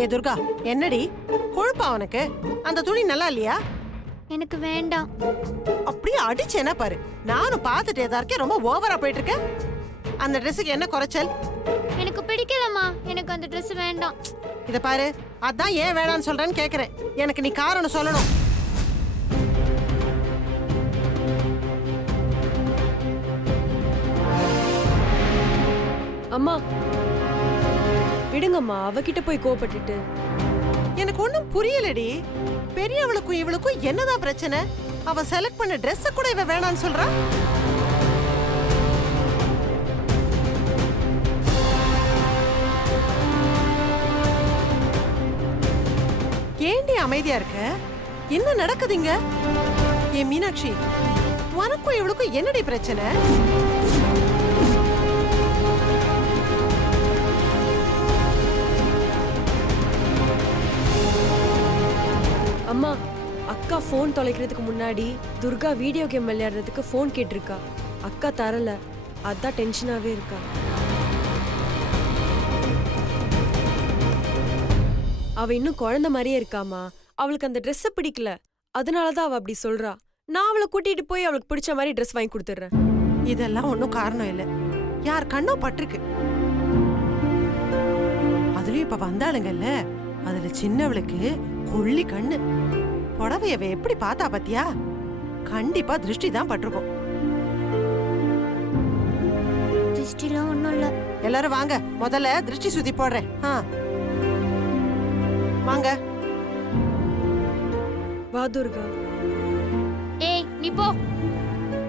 ஏ துர்கா, என்னடி கொழுப்பா உனக்கு? அந்த துணி நல்லா இல்லையா? எனக்கு வேண்டாம். அப்படியே அடிச்சேனா பாரு. நானும் பார்த்துட்டே தான் இருக்கேன், ரொம்ப ஓவரா போயிட்டு இருக்க. அந்த ட்ரெஸ்ஸுக்கு என்ன குறைச்சல்? எனக்கு பிடிக்கலம்மா, எனக்கு அந்த ட்ரெஸ் வேண்டாம். இத பாரு, அதான் ஏன் வேணான்னு சொல்றேன்னு கேக்குறேன். எனக்கு நீ காரணம் சொல்லணும். அம்மா விடுங்கம்மா, அவகிட்ட போய் கோபப்பட்டுட்டு. எனக்கு ஒண்ணும் புரியலடி. பெரியவளுக்கும் இவளுக்கும் என்னதான் பிரச்சனை? அவ செலக்ட் பண்ண ட்ரெஸ் கூட இவ வேணான்னு சொல்றா. ஏண்டி அமைதியா இருக்க? என்ன நடக்குதுங்க? ஏ மீனாட்சி, உனக்கும் இவளுக்கும் என்னடி பிரச்சனை? அம்மா, அக்கா ஃபோன் தொலைக்கிறதுக்கு முன்னாடி துர்கா வீடியோ கேம் விளையாடுறதுக்கு ஃபோன் கேட்டிருக்கா. அக்கா தரல, அதான் டென்ஷனாவே இருக்கா. அவ இன்னும் குழந்தை மாதிரியே இருக்காமா. அவளுக்கு அந்த ட்ரெஸ்ஸை பிடிக்கல, அதனாலதான் அவ அப்படி சொல்றா. நான் அவளை கூட்டிட்டு போய் அவளுக்கு பிடிச்ச மாதிரி ட்ரெஸ் வாங்கி கொடுத்துட்றேன். இதெல்லாம் ஒன்னும் காரணம் இல்ல. யார் கண்ணோ பட்டிருக்கு. அதுலயும் இப்ப வந்தாளுங்கல்ல, அதுல சின்னவளுக்கு கொள்ளி கண்ணு. புடவையவ எப்படி பார்த்தா பாத்தியா? கண்டிப்பா திருஷ்டி தான் பட்டிருக்கும். திருஷ்டிலாம் ஒண்ணும் இல்ல. எல்லாரும் வாங்க, முதல்ல திருஷ்டி சுத்தி போடுறேன். வாங்க. வா துர்கா. ஏய் நீ போ,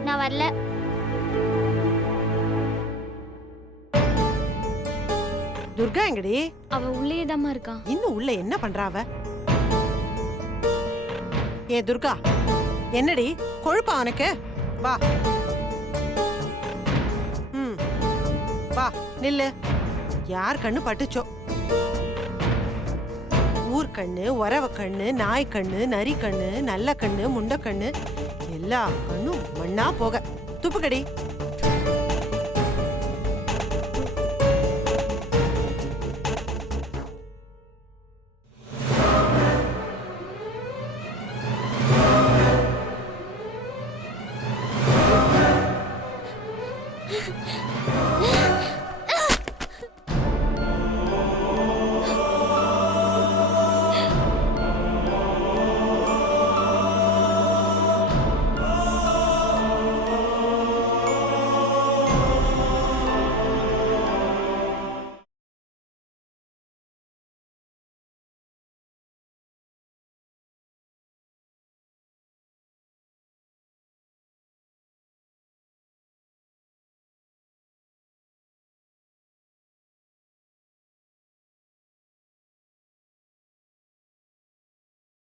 நான் வரல. துர்கா எங்கடி? அவ உள்ளே தாம்மா இருக்கா. இன்னும் உள்ள என்ன பண்றா அவ? ஏ துர்கா, என்னடி கொழுப்பா உனக்கு? வா. வா நில்லு. யார் கண்ணு பட்டுச்சோ? ஊர் கண்ணு, உறவ கண்ணு, நாய் கண்ணு, நரி கண்ணு, நல்ல கண்ணு, முண்ட கண்ணு, எல்லா கண்ணும் மண்ணா போக. துப்புக்கடி.